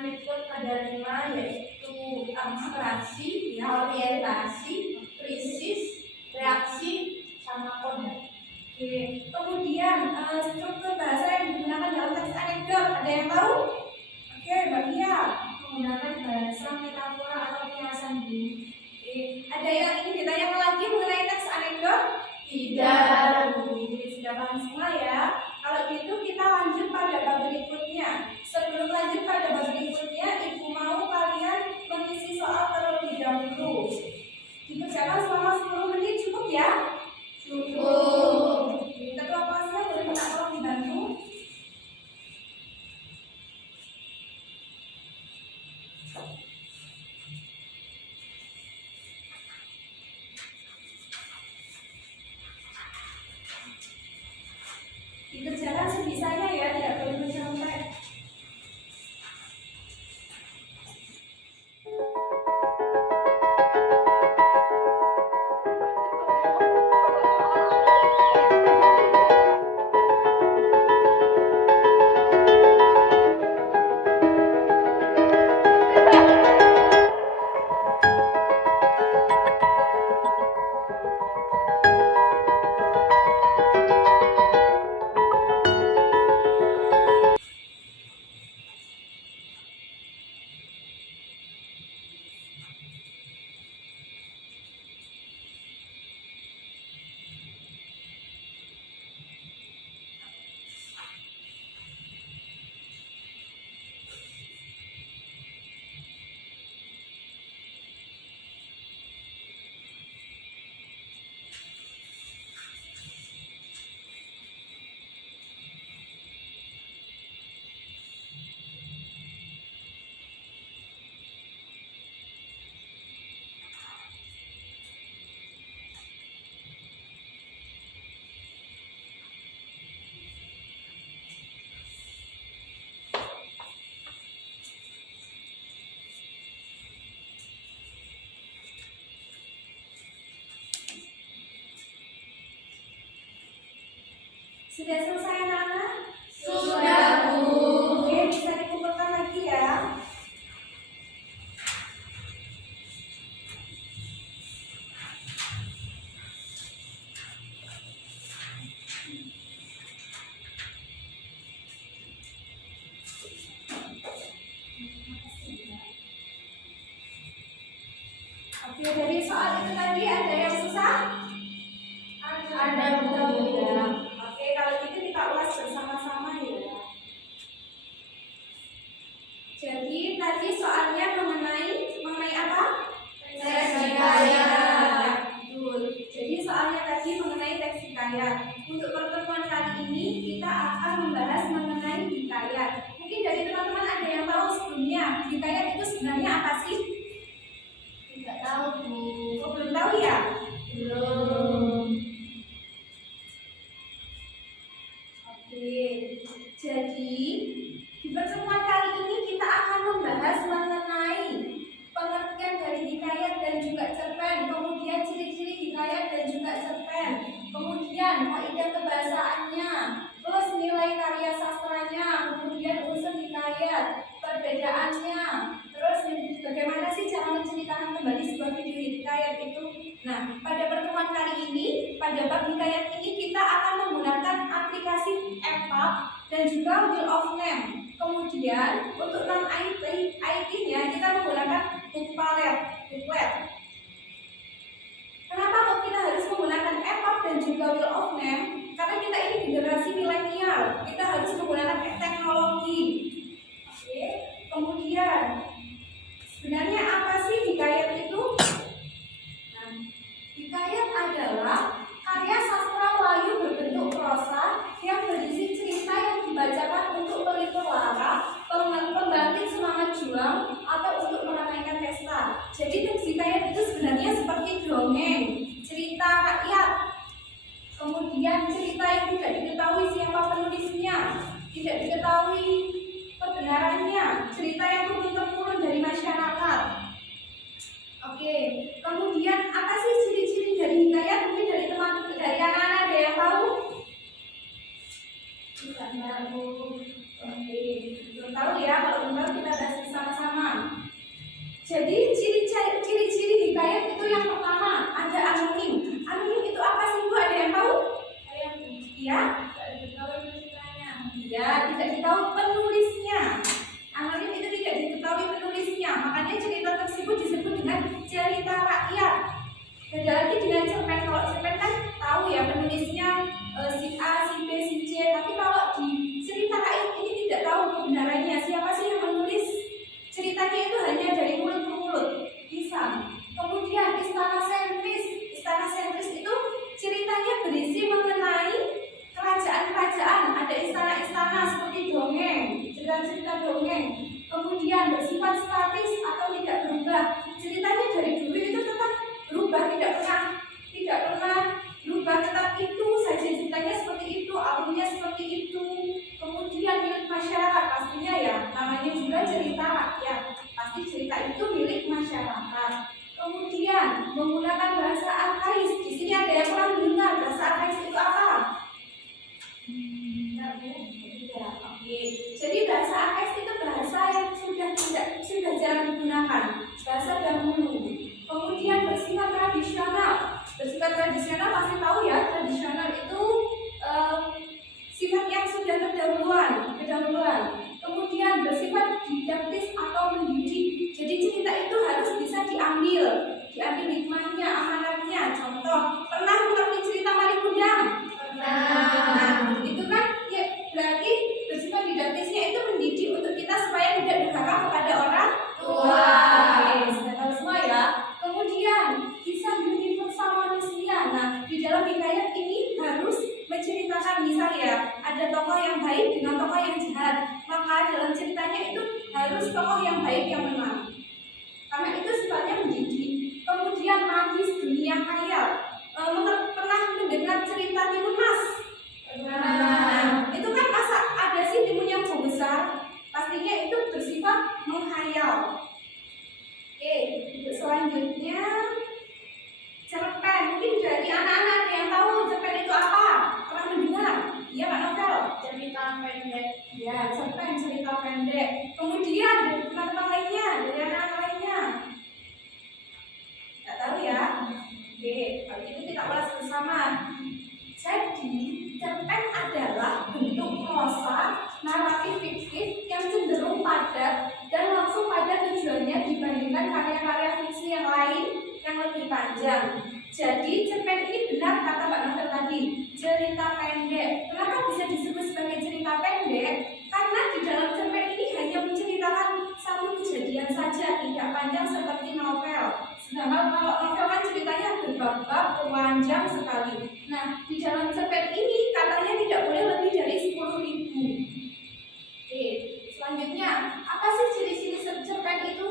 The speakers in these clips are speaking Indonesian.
Anekdot ada 5, yaitu abstraksi, orientasi, krisis, reaksi, sama kode. Oke. Kemudian struktur bahasa yang digunakan dalam teks anekdot, ada yang tahu? Oke, Mbak Dia. Menggunakan bahasa metafora atau kiasan bunyi. Oke. Ada yang ingin ditanyakan lagi mengenai teks anekdot? Tidak. Sudah paham semua ya. Kalau gitu kita lanjut pada bab berikutnya. Sebelum lanjut pada bab berikutnya, Ibu mau kalian mengisi soal terlebih dahulu. Dikerjakan selama 10 menit, cukup ya? Cukup. Ketua kelasnya boleh minta tolong dibantu. Dikerjakan sebisanya ya, tidak boleh mencontek. Sudah selesai anak-anak? Sudah, Bu. Oke, bisa dikumpulkan lagi ya. Oke, dari soal itu tadi ada yang susah? Ada, Bu. Oke, kalau gitu kita ulas bersama-sama ya. Jadi tadi soalnya mengenai apa? Teks hikayat. Betul. Jadi soalnya tadi mengenai teks hikayat. Untuk pertemuan kali ini kita akan membahas mengenai hikayat. Mungkin dari teman-teman ada yang tahu sebelumnya hikayat itu sebenarnya apa sih? Tidak tahu, Bu. Oh, belum tahu ya? Belum. Oke. Jadi di pertemuan kali ini kita akan membahas mengenai pengertian dari hikayat dan juga cerpen, kemudian ciri-ciri hikayat dan juga cerpen, kemudian kaidah kebahasaannya, terus nilai karya sastranya, kemudian unsur hikayat, perbedaannya, terus bagaimana sih cara menceritakan kembali sebuah video hikayat itu. Nah, pada pertemuan kali ini, pada bab hikayat ini kita akan menggunakan aplikasi EPUB dan juga Wheel of Name. Kemudian untuk non IT-nya kita menggunakan booklet. Kenapa kok kita harus menggunakan EPUB dan juga Wheel of Name? Karena kita ini generasi milenial, kita harus menggunakan teknologi. Oke. Kemudian sebenarnya apa sih hikayat itu? Nah, hikayat adalah karya sastra Melayu berbentuk prosa yang berisi cerita yang dibacakan untuk pelipur lara, pembangkit semangat juang, atau untuk meramaikan pesta. Jadi teks hikayat itu sebenarnya seperti dongeng, cerita rakyat. Kemudian cerita yang tidak diketahui siapa penulisnya, tidak diketahui kebenarannya, cerita yang turun-temurun dari masyarakat. Oke, kemudian apa sih ciri-ciri dari hikayat? Mungkin dari anak-anak ada yang tahu? Tidak tahu. Oke, belum tahu ya. Kalau belum tahu kita kasih harus tokoh yang baik yang menang, karena itu sifatnya mendidik. Kemudian magis, dunia khayal. Pernah mendengar cerita timun mas? Itu kan masa ada sih timun yang besar, pastinya itu bersifat menghayal. Oke, selanjutnya cerpen. Mungkin dari anak-anak ada yang tahu cerpen itu apa? Pernah mendengar? Iya Pak Novel? Cerita pendek. Ya, cerpen cerita pendek. Kemudian dari teman-teman lainnya, dari anak-anak lainnya, nggak tahu ya? Oke, kalau itu kita ulas bersama. Jadi, cerpen adalah bentuk prosa naratif fiktif yang cenderung padat dan langsung pada tujuannya dibandingkan karya-karya fiksi yang lain yang lebih panjang. Jadi, cerpen ini benar kata Mbak Novel tadi, cerita pendek. Kenapa bisa disebut sebagai cerita pendek? Karena di dalam cerpen ini hanya menceritakan satu kejadian saja, tidak panjang seperti novel. Sedangkan kalau novel kan ceritanya berbab-bab, panjang sekali. Nah, di dalam cerpen ini katanya tidak boleh lebih dari 10.000. Oke, selanjutnya apa sih ciri-ciri cerpen itu?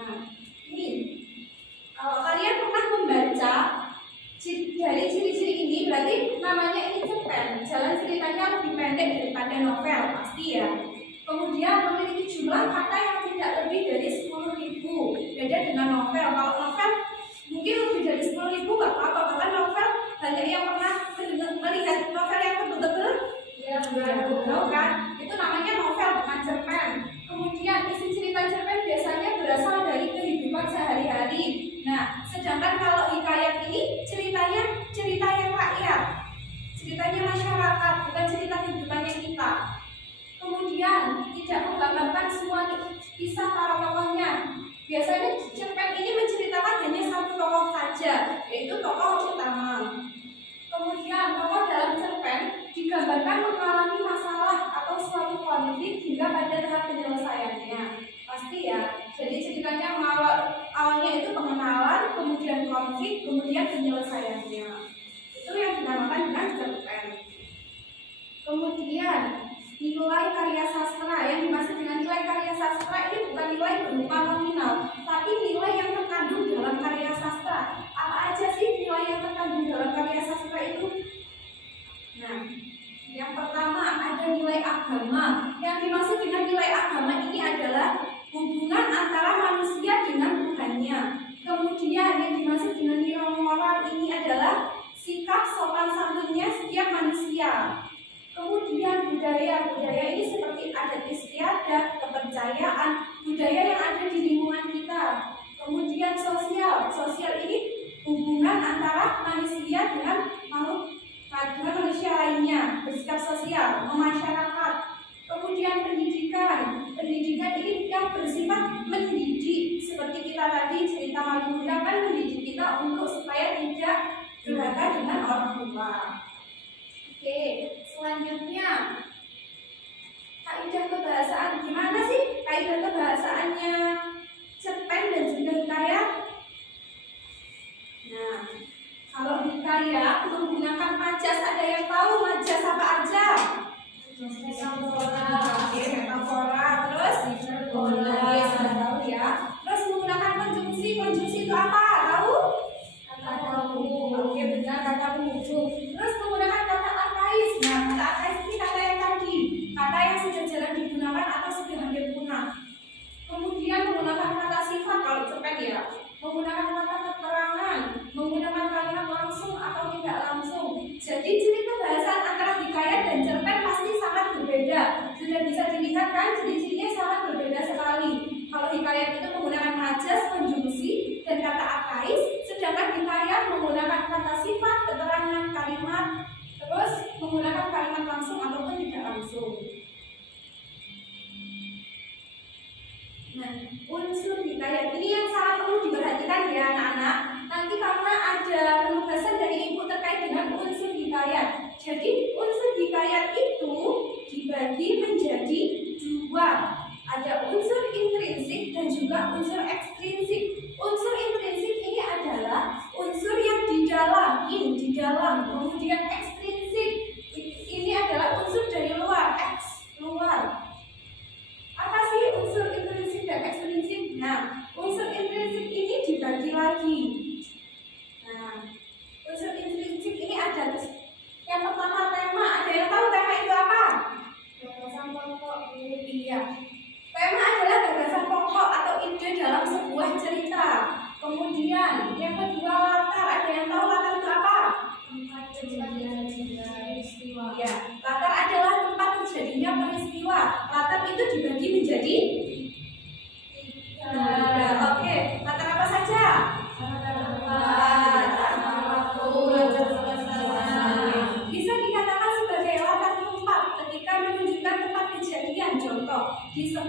Nah, ini kalau kalian pernah membaca dari ciri-ciri ini, berarti namanya ini cerpen. Jalan ceritanya lebih pendek daripada novel, pasti ya. Kemudian memiliki jumlah kata yang tidak lebih dari 10.000. Beda dengan novel. Kalau novel mungkin lebih dari 10.000 nggak apa-apa. Bahkan novel banyak yang pernah melihat novel yang tebel-tebel. Ya, Tahu kan? Itu namanya novel, bukan cerpen. Kemudian isi cerita cerpen biasanya berasal dari kehidupan sehari-hari. Nah, sedangkan kalau hikayat ini ceritanya cerita yang rakyat, ceritanya masyarakat, bukan cerita kehidupannya kita. Kemudian tidak menggambarkan semua kisah para tokohnya. Biasanya cerpen ini menceritakan hanya satu tokoh saja, yaitu tokoh utama. Kemudian tokoh dalam cerpen digambarkan mengalami masalah atau suatu konflik hingga pada tahap penyelesaiannya. Pasti ya. Jadi ceritanya awalnya itu pengenalan, kemudian konflik, kemudian penyelesaiannya. Itu yang dinamakan dengan cerpen. Kemudian nilai karya sastra. Yang dimaksud dengan nilai karya sastra ini bukan nilai berupa nominal, tapi nilai yang terkandung dalam karya sastra. Apa aja sih nilai yang terkandung dalam karya sastra itu? Nah, yang pertama ada nilai agama. Yang dimaksud dengan nilai agama ini adalah hubungan antara manusia dengan Tuhannya. Kemudian yang dimaksud dengan nilai moral ini adalah sikap sopan santunnya setiap manusia. Kemudian budaya ini seperti adat istiadat, kepercayaan, budaya yang ada di lingkungan kita. Kemudian sosial ini hubungan antara manusia dengan manusia lainnya, bersikap sosial, memasyarakat. Kemudian pendidikan ini yang bersifat mendidik, seperti kita tadi cerita Malimunda kan mendidik kita untuk supaya tidak durhaka dengan orang tua. Oke, selanjutnya kaidah kebahasaan. Gimana sih kaidah kebahasaannya cerpen dan juga hikayat? Nah, kalau hikayat menggunakan majas, ada yang tahu majas apa aja? Metafora. Oke, metafora. Terus sudah tahu ya. Terus menggunakan konjungsi itu apa? Tahu? Oke, benar, kata penghubung. Terus menggunakan kata arkais. Nah, kata arkais ini kata yang tadi, kata yang sudah jarang digunakan atau sudah hampir punah. Kemudian menggunakan kata sifat kalau cerpen ya, menggunakan kata keterangan, menggunakan kalimat langsung atau tidak langsung. Jadi ciri kebahasaan antara hikayat dan cerpen pasti sangat berbeda. Sudah bisa dilihat kan, ciri-cirinya sangat berbeda sekali. Kalau hikayat itu menggunakan majas, konjungsi, dan kata arkais, sedangkan hikayat menggunakan kata sifat, keterangan, kalimat, terus menggunakan kalimat langsung ataupun tidak langsung. Nah, unsur hikayat ini yang sangat perlu diperhatikan ya anak-anak. Nanti karena ada penugasan dari ibu terkait dengan unsur hikayat. Jadi unsur hikayat itu dibagi menjadi dua. Ada unsur intrinsik dan juga unsur ekstrinsik. Unsur intrinsik ini adalah unsur yang di dalam. Kemudian ekstrinsik ini adalah unsur dari luar, luar. Apa sih unsur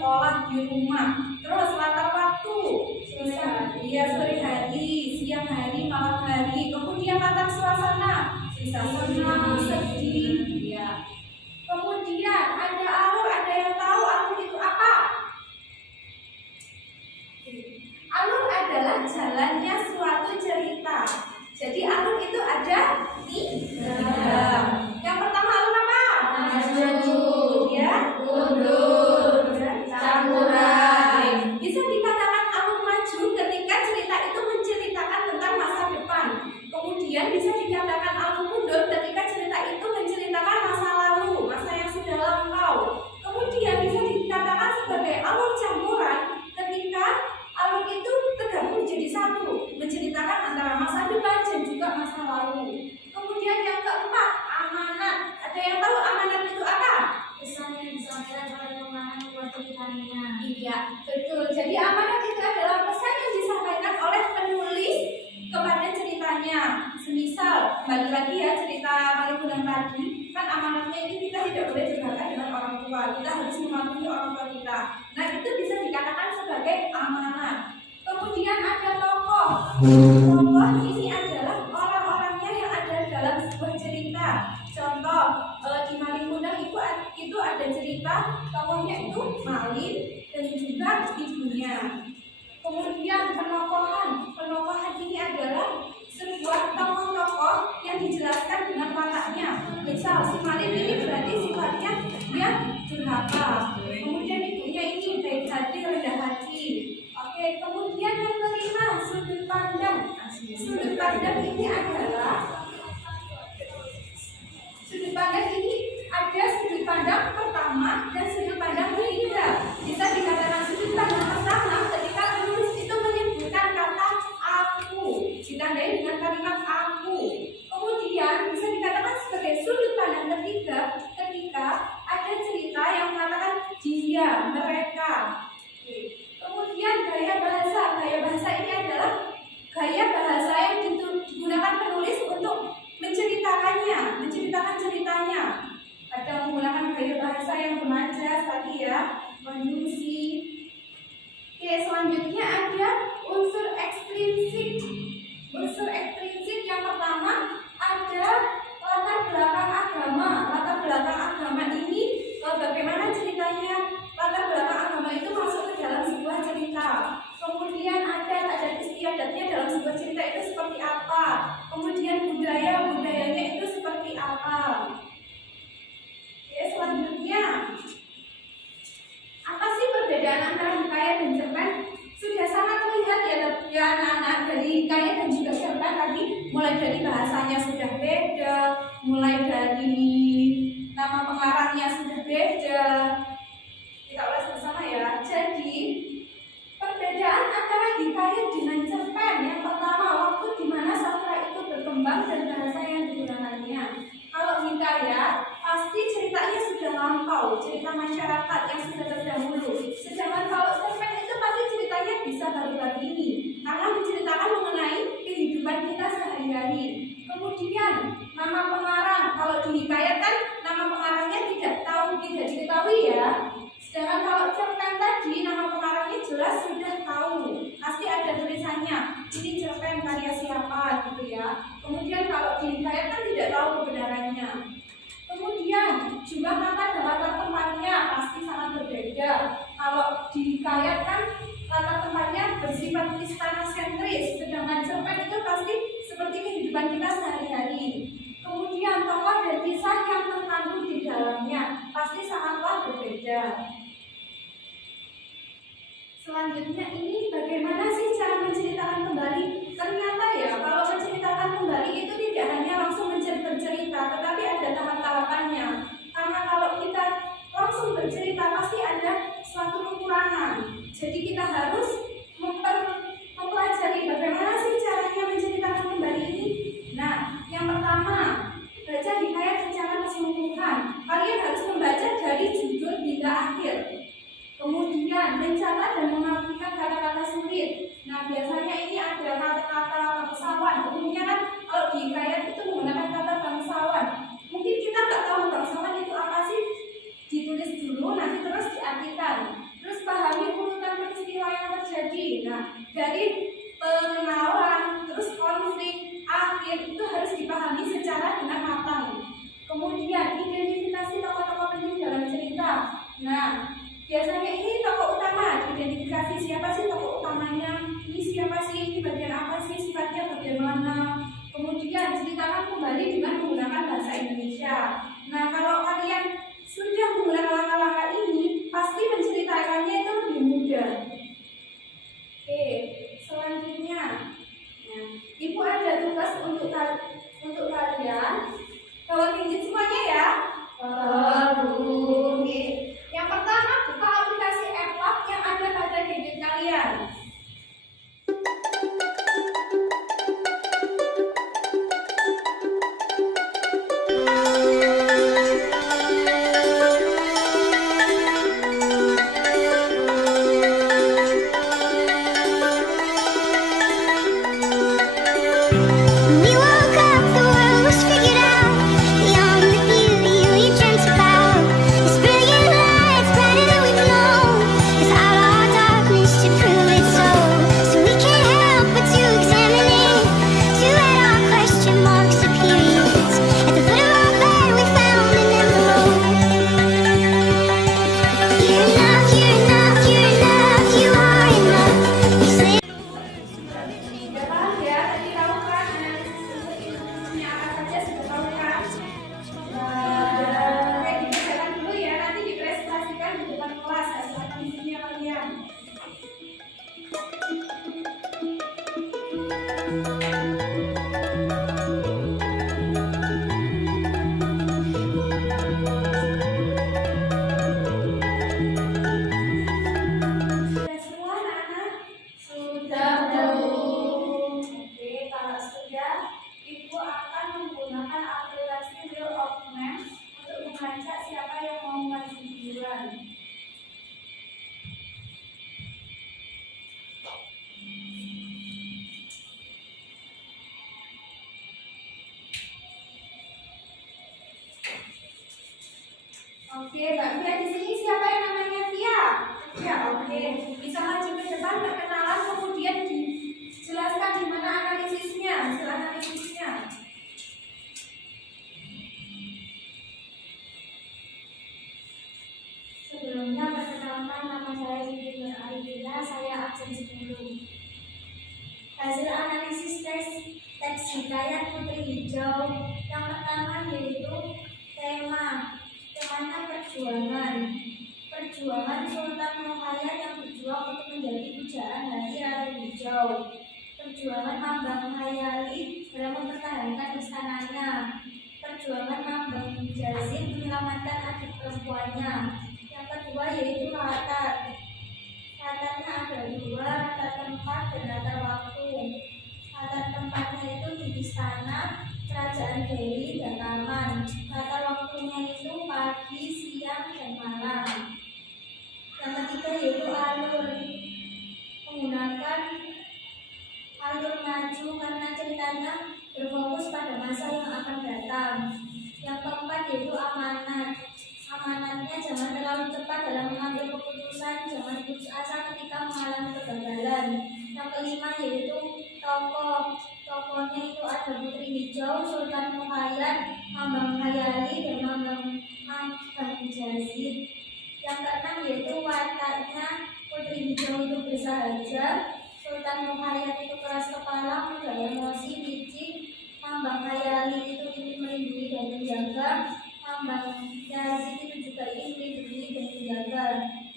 sekolah, di rumah. Terus latar waktu, sore hari, siang hari, malam hari. Kemudian latar suasana, senang, sedih. Ya. Kemudian ada alur, ada yang tahu alur itu apa? Alur adalah jalannya suatu cerita. Jadi alur itu ada tiga. Yang pertama alur apa? Kemudian mundur, campuran. Bisa dikatakan alur maju ketika cerita itu menceritakan tentang masa depan. Kemudian bisa dikatakan alur mundur ketika cerita itu menceritakan masa lalu, masa yang sudah lampau. Kemudian bisa dikatakan sebagai alur campuran ketika alur itu tergabung menjadi satu, menceritakan antara masa depan dan juga masa lalu. Kemudian yang keempat, amanat. Ada yang tahu amanat itu apa? Pesan yang disampaikan oleh pemenang buat ceritanya. Iya, betul. Jadi amanat itu adalah pesan yang disampaikan oleh penulis kepada ceritanya. Semisal, kembali lagi ya cerita Malikunang tadi, kan amanatnya ini kita tidak boleh durhaka dengan orang tua. Kita harus mematuhi orang tua kita. Nah, itu bisa dikatakan sebagai amanat. Kemudian ada tokoh. Tokoh ini adalah orang-orangnya yang ada dalam sebuah cerita. Contoh, di Malikunang itu ada cerita tokohnya itu Malin dan juga ibunya. Kemudian penokohan ini adalah sebuah tokoh-tokoh yang dijelaskan dengan wataknya. Misal si Malin ini berarti sifatnya dia durhaka. Kemudian ibunya ini baik hati, rendah hati. Oke, kemudian yang kelima sudut pandang. Sudut pandang ini adalah sudut pandang ini ada sudut pandang pertama dan sudut pandang ketiga. Bisa dikatakan sudut pandang pertama ketika penulis itu menyebutkan kata aku, ditandai dengan kalimat aku. Kemudian bisa dikatakan sebagai sudut pandang ketiga ketika ada cerita yang mengatakan dia, mereka. Kemudian gaya bahasa ini adalah gaya bahasa yang digunakan penulis untuk menceritakan ceritanya. Ada menggunakan gaya bahasa yang bermajas tadi ya, konjungsi. Oke, selanjutnya ada unsur ekstrinsik. Unsur ekstrinsik yang pertama ada latar belakang agama. Latar belakang agama ini bagaimana ceritanya? Latar belakang agama itu masuk ke dalam sebuah cerita. Kemudian adat istiadatnya dalam sebuah cerita itu seperti apa? Kemudian budayanya itu seperti apa? Oke, selanjutnya apa sih perbedaan antara hikayat dan cerpen? Sudah sangat terlihat ya anak-anak, dari hikayat dan juga cerpen tadi, mulai dari bahasanya sudah beda, mulai dari nama pengarangnya sudah beda. Kita ulas bersama ya. Jadi perbedaan antara hikayat dengan cerpen yang pertama, waktu di mana sastra itu berkembang dan bahasa yang digunakannya. Kalau hikayat pasti ceritanya sudah lampau, cerita masyarakat yang sudah terdahulu. Sedangkan kalau cerpen itu pasti ceritanya bisa baru-baru ini, karena menceritakan mengenai kehidupan kita sehari-hari. Kemudian nama pengarang, kalau di hikayat kan nama pengarangnya tidak diketahui ya. Sedangkan kalau cerpen tadi nama pengarangnya jelas sudah tahu, pasti ada tulisannya ini cerpen karya siapa gitu ya. Kemudian kalau di hikayat kan tidak tahu kebenarannya. Kemudian juga kata dan latar tempatnya pasti sangat berbeda. Kalau di hikayat kan latar tempatnya bersifat istana sentris, sedangkan cerpen itu pasti seperti kehidupan kita sehari-hari. Kemudian tokoh dan kisah yang terkandung di dalamnya pasti sangatlah berbeda. Selanjutnya ini bagaimana sih cara menceritakan kembali? Ternyata ya kalau menceritakan kembali itu tidak hanya langsung bercerita, tetapi ada tahap-tahapannya. Karena kalau kita langsung bercerita pasti ada suatu kekurangan. Jadi kita harus mempelajari bagaimana sih caranya menceritakan kembali ini. Nah, yang pertama, baca hikayat secara keseluruhan. Kalian harus membaca dari judul hingga akhir. Kemudian mencatat dan mengaplikan kata-kata sulit. Nah, biasanya ini ada kata-kata bangsawan. Umumnya kan kalau di hikayat itu menggunakan kata bangsawan. Mungkin kita nggak tahu bangsawan itu apa sih. Ditulis dulu, nanti terus diartikan. Terus Jadi pengenalan, terus konflik, akhir itu harus dipahami secara dengan matang. Kemudian identifikasi tokoh-tokoh penting dalam cerita. Nah, biasanya ini tokoh utama, identifikasi siapa sih tokoh utamanya, ini siapa sih, ini bagian apa sih, sifatnya bagaimana. Kemudian ceritakan kembali dengan menggunakan bahasa Indonesia. Nah, kalau kalian sudah menggunakan langkah-langkah ini, pasti menceritakannya itu lebih mudah. Oke, selanjutnya, nah, Ibu ada tugas untuk kalian. Bawa gadget semuanya ya. Oke. Yang pertama, buka aplikasi AppLab yang ada pada gadget kalian. We woke up, the world was figured out. Beyond the beauty we dreamt about. This brilliant light's brighter than we've known. Without our darkness to prove it so. So we can't help but to examine it. To add our question marks to periods. At the foot of our bed we found an envelope. You're enough, you're enough, you're enough, you are enough. You say Sudah tahu ya, tadi tahu kan analisis untuk ilmunya apa saja sudah tahu kan? Oke, dikerjakan dulu ya, nanti dipresentasikan di depan kelas hasil analisisnya kalian. Sudah semua anak-anak? Sudah belum? Oke, kalau sudah, Ibu akan menggunakan aplikasi Wheel of Names untuk mengajak siapa yang mau maju duluan. Oke, Mbak Fia di sini siapa yang namanya Fia? Ya, oke. Bisa maju ke depan perkenalan, kemudian dijelaskan di mana analisisnya, hasil analisisnya. Sebelumnya perkenalkan, nama saya Siti Nur Arifina, saya absen 10. Hasil analisis teks hikayat Putri Hijau yang pertama yaitu temanya perjuangan Sultan Muhayyad yang berjuang untuk menjadi pujaan hati Ratu Hijau, perjuangan Mambang Hayali dalam mempertahankan istananya, perjuangan Mambang Jazid menyelamatkan adik perempuannya. Yang kedua yaitu latar. Latarnya ada dua, latar tempat dan latar waktu. Latar tempatnya itu di istana, kerajaan Delhi dan taman. Latar waktunya itu pagi, siang, dan malam. Yang ketiga yaitu alur. Menggunakan alur maju karena ceritanya berfokus pada masa yang akan datang. Yang keempat yaitu amanat. Amanatnya jangan terlalu cepat dalam mengambil keputusan, jangan putus asa ketika mengalami kegagalan. Yang kelima yaitu tokoh. Tokohnya itu ada Putri Hijau, Sultan Muhayyad, Mambang Hayali, dan Mambang Jazid. Yang keenam yaitu wataknya. Putri Hijau itu bersahaja, Sultan Muhayyad itu keras kepala, mudah emosi, licik. Mambang Hayali itu ingin melindungi dan menjaga. Mambang Jazid itu juga ingin melindungi dan menjaga.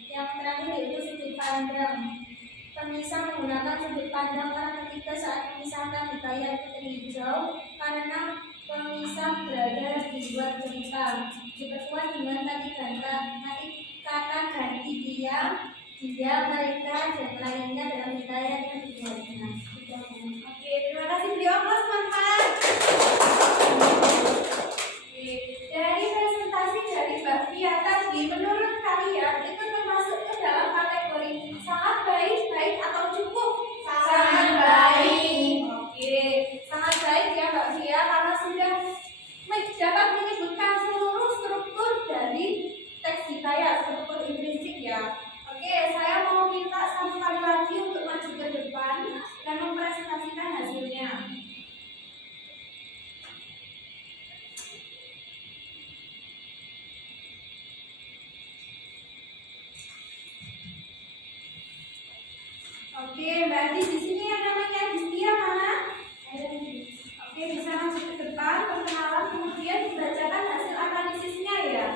Yang terakhir yaitu sudut pandang. Pemisah menggunakan sudut pandang orang ketiga saat memisahkan hikayat Putri Hijau karena pemisah berada di luar cerita. Diperkuat dengan kata ganti dia, mereka, dan lainnya dalam hikayat yang dibuatnya. Oke, terima kasih beliau teman-teman. Oke, dari presentasi dari Mbak Fia tadi, menurut kalian itu termasuk ke dalam kategori sangat baik, baik atau cukup? Sangat baik. Oke, sangat baik ya Mbak Fia karena sudah dapat menyebutkan seluruh struktur dari teks hikayat, struktur intrinsik ya. Oke, saya mau minta satu kali lagi untuk maju ke depan. Oke, Mbak Adis, di sini yang namanya Adistia mana? Oke, bisa langsung ke depan, perkenalan, kemudian dibacakan hasil analisisnya ya.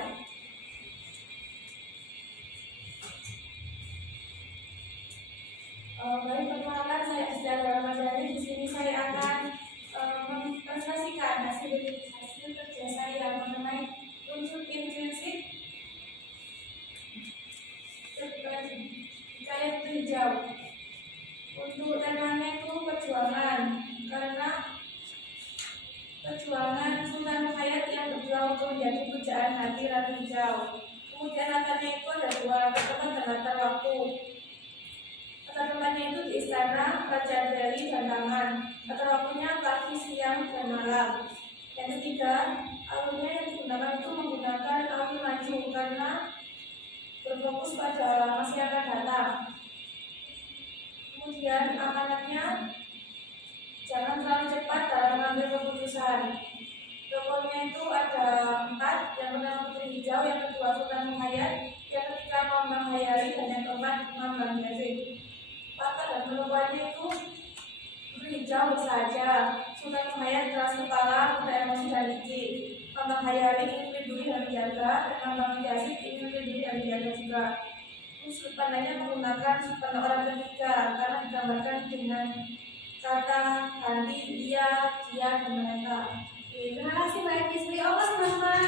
Baik, perkenalkan saya Adistia Ramadhani. Di sini saya akan mempresentasikan hasil kerja saya mengenai unsur intrinsik Hikayat Putri Hijau. Untuk temanya itu perjuangan, karena perjuangan Sultan Muhayyad yang berjuang untuk menjadi pujaan hati Ratu Hijau. Kemudian latarnya itu ada dua, teman dan latar waktu. Latar tempatnya itu di istana, kerajaan Delhi dan taman. Latar waktunya pagi, siang, dan malam. Yang ketiga, alurnya yang digunakan itu menggunakan alur maju karena berfokus pada masa yang akan datang. Kemudian amanatnya jangan terlalu cepat dalam mengambil keputusan. Tokohnya itu ada 4, yang pertama Putri Hijau, yang kedua Sultan Muhayyad, yang ketiga Mambang Hayari, dan yang keempat Mambang Yazid. Fakta dan penemuannya itu Putri Hijau saja, Sultan Muhayyad keras kepala, mudah emosi dan licik. Mambang Hayari ingin melindungi dan menjaga, dan Mambang Yazid ingin melindungi dan menjaga juga. Sudut pandangnya menggunakan sudut pandang orang ketiga karena digambarkan dengan kata ganti dia, dan mereka. Terima kasih Mbak Adisli. Oke teman-teman.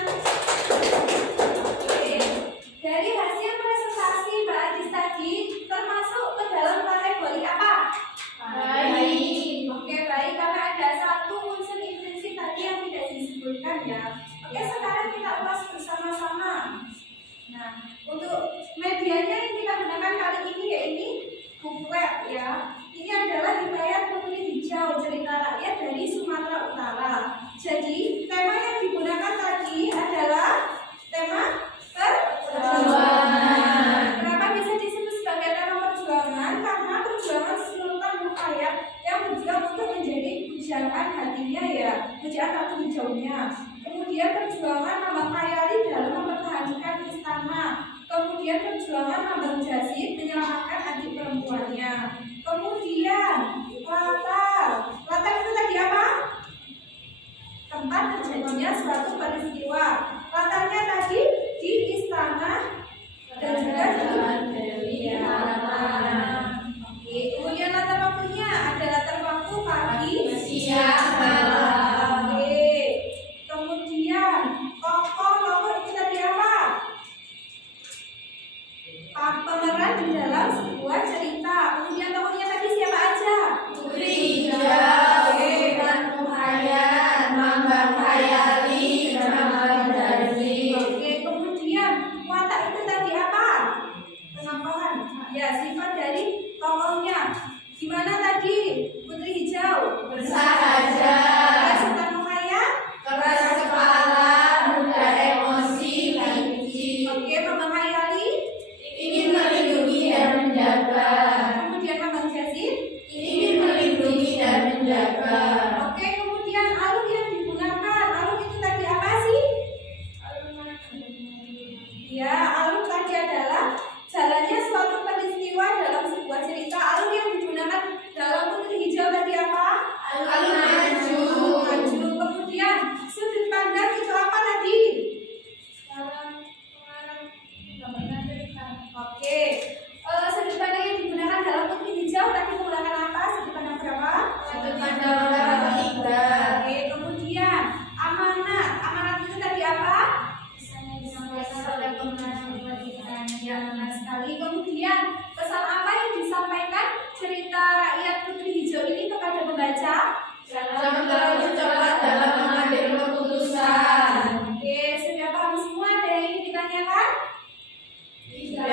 Dari hasil presentasi Mbak Adis tadi termasuk ke dalam kategori apa? Baik. Oke, baik, karena ada satu unsur intrinsik tadi yang tidak disebutkan ya. Oke, sekarang kita ulas bersama-sama. Nah, untuk medianya yang kita gunakan kali ini yaitu buku web ya. Ini adalah Hikayat Putri Hijau, cerita rakyat dari Sumatera Utara. Jadi tema yang digunakan tadi adalah tema perjuangan. Kenapa bisa disebut sebagai tema perjuangan? Karena perjuangan Sultan Muhayyad yang berjuang untuk menjadi pujaan hatinya ya, pujaan Ratu Hijaunya. Kemudian perjuangan Mambang Hayari dalam mempertahankan istana. Kemudian perjuangan Mambang Yazid menyelamatkan adik perempuannya. Kemudian latar itu tadi apa? Tempat terjadinya suatu peristiwa. Latarnya tadi di istana dan juga di halaman. Oke, kemudian latar waktunya ada latar waktu pagi, siang, malam. Oke. Kemudian tokoh itu tadi apa? Pemeran di dalam sebuah cerita. Kemudian tokohnya tadi siapa aja? Putri Hijau, Sultan Muhayyad, Mambang Hayari, dan Mambang Yazid. Oke, kemudian watak itu tadi apa? Penampakan. Ya, sifat dari tokohnya. Gimana tadi? Putri Hijau bersahaja. Sultan Muhayyad keras kepala, mudah emosi, licik. Oke, Mambang Hayari ingin melindungi dan menjaga. Kemudian Mambang Yazid ingin melindungi dan menjaga. Oke, kemudian alur yang digunakan. Alur itu tadi apa sih? Ya, alur tadi adalah jalannya suatu peristiwa dalam sebuah cerita. Alur yang digunakan dalam Putri Hijau tadi apa? Alur maju. Kemudian sudut pandang itu apa tadi? Oke, sudut pandang yang digunakan dalam Putri Hijau tadi menggunakan apa? Sudut pandang berapa? Sudut pandang orang ketiga. Oke, kemudian amanat itu tadi apa? Pesan yang disampaikan oleh pemenang. Ya, benar sekali. Kemudian pesan apa yang disampaikan cerita rakyat Putri Hijau ini kepada pembaca? Jangan terlalu cepat dalam mengambil keputusan. Oke, sudah paham semua? Ada yang ingin ditanyakan? Tidak.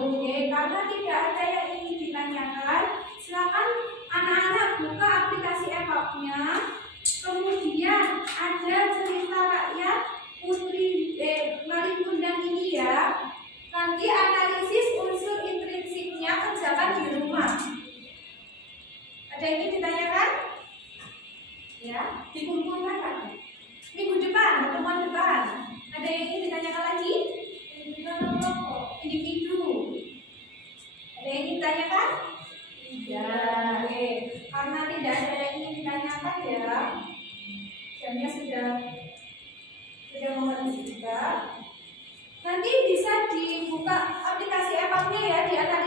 Oke, karena tidak ada yang ingin ditanyakan, silakan anak-anak buka aplikasi EPUB-nya. Kemudian ada cerita rakyat Putri Marikundang ini ya. Nanti analisis unsur intrinsiknya kerjakan di rumah. Ada yang ingin ditanyakan? Ya, dikumpulkan kan? Minggu depan, pertemuan depan. Ada yang ingin ditanyakan lagi? Individu. Ada yang ingin ditanyakan? Tidak. Oke. Karena tidak ada yang ingin ditanyakan ya. Jamnya sudah mau habis juga. Nanti bisa dibuka aplikasi EPUB-nya ya di atas